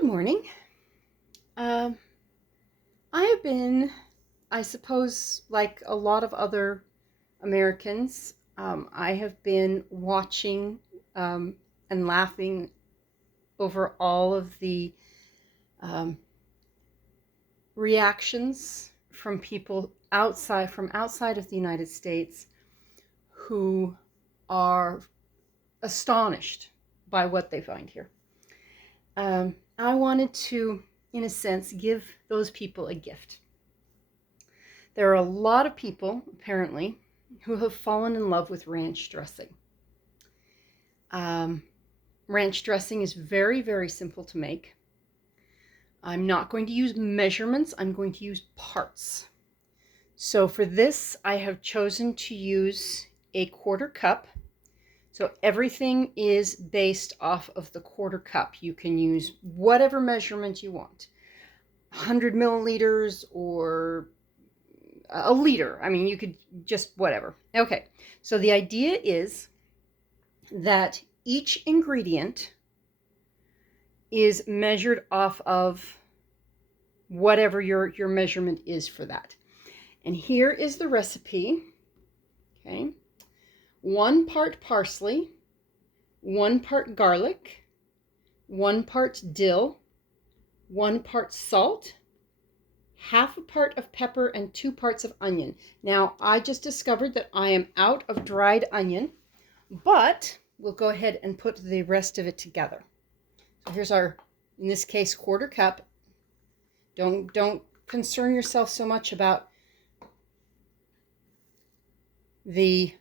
Good morning. I have been, I suppose, like a lot of other Americans, I have been watching and laughing over all of the um, reactions from people outside of the United States who are astonished by what they find here. I wanted to, in a sense, give those people a gift. There are a lot of people, apparently, who have fallen in love with ranch dressing. Ranch dressing is very, very simple to make. I'm not going to use measurements, I'm going to use parts. So for this, I have chosen to use a 1/4 cup. So everything is based off of the 1/4 cup. You can use whatever measurement you want. 100 milliliters or a liter. I mean, you could just whatever. Okay, so the idea is that each ingredient is measured off of whatever your measurement is for that. And here is the recipe. Okay, 1 part parsley, 1 part garlic, 1 part dill, 1 part salt, 1/2 part of pepper, and 2 parts of onion. Now, I just discovered that I am out of dried onion, but we'll go ahead and put the rest of it together. So here's our, in this case, 1/4 cup. Don't concern yourself so much about the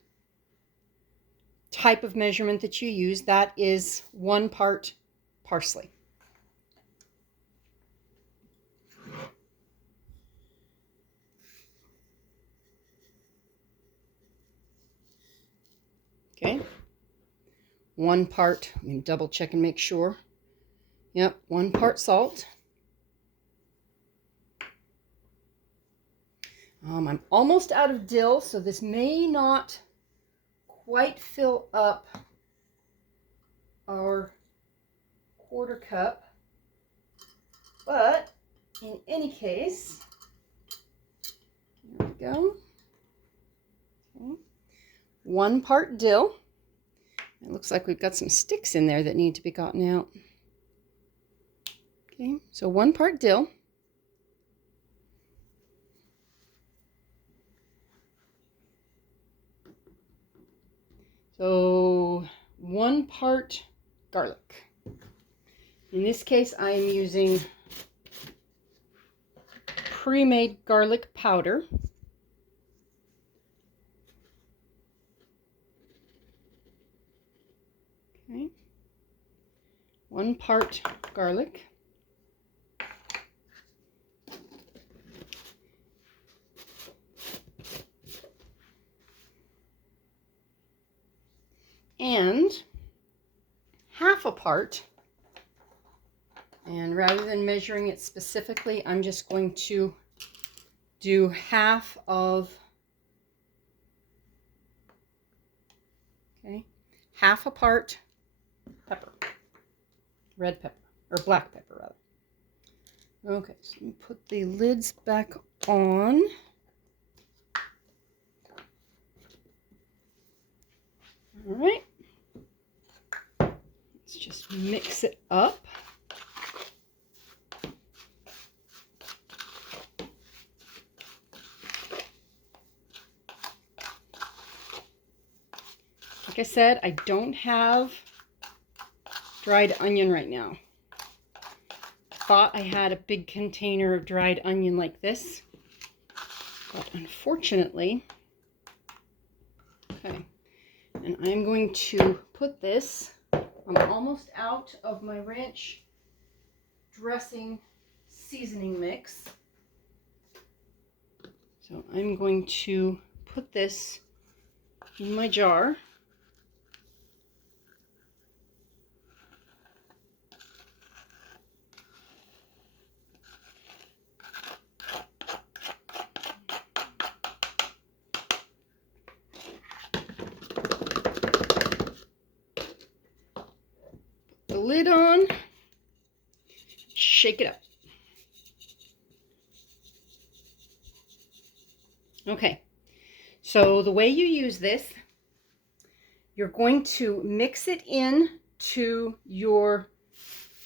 type of measurement that you use. That is 1 part parsley. Okay, 1 part, let me double check and make sure. Yep, 1 part salt. I'm almost out of dill, so this may not quite fill up our 1/4 cup, but in any case, there we go. Okay. 1 part dill. It looks like we've got some sticks in there that need to be gotten out. Okay, so 1 part dill. So 1 part garlic. In this case, I am using pre-made garlic powder. Okay, 1 part garlic. And 1/2 part, and rather than measuring it specifically, I'm just going to do 1/2 of, okay, 1/2 part pepper, red pepper, or black pepper rather. Okay, so let me put the lids back on. All right, let's just mix it up. Like I said, I don't have dried onion right now. I thought I had a big container of dried onion like this, but unfortunately, okay. And I'm going to put this, I'm almost out of my ranch dressing seasoning mix. So I'm going to put this in my jar. The lid on. shake it up. Okay, so the way you use this, you're going to mix it in to your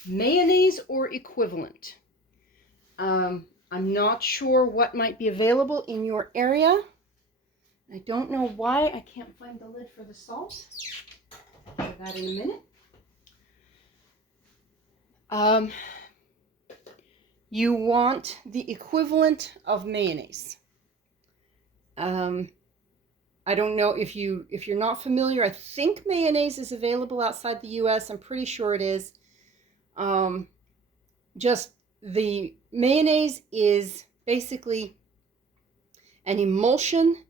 mayonnaise or equivalent. I'm not sure what might be available in your area. I don't know why I can't find the lid for the salt. I'll do that in a minute. You want the equivalent of mayonnaise. I don't know if you're not familiar. I think mayonnaise is available outside the US. I'm pretty sure it is. Just the mayonnaise is basically an emulsion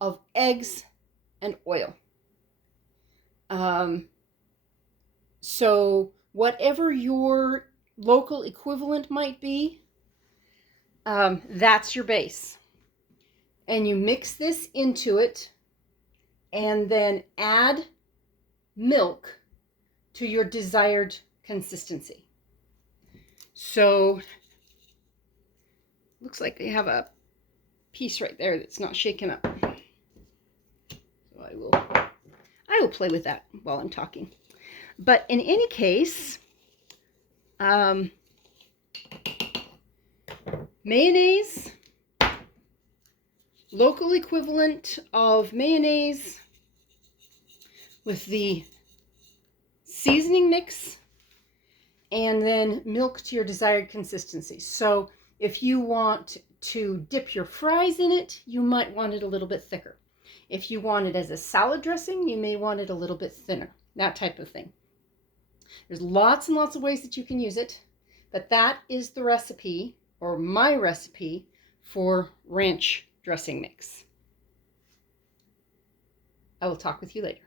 of eggs and oil. So whatever your local equivalent might be, that's your base. And you mix this into it and then add milk to your desired consistency. So looks like they have a piece right there that's not shaken up. So I will play with that while I'm talking. But in any case, mayonnaise, local equivalent of mayonnaise with the seasoning mix, and then milk to your desired consistency. So if you want to dip your fries in it, you might want it a little bit thicker. If you want it as a salad dressing, you may want it a little bit thinner, that type of thing. There's lots and lots of ways that you can use it, but that is the recipe, or my recipe, for ranch dressing mix. I will talk with you later.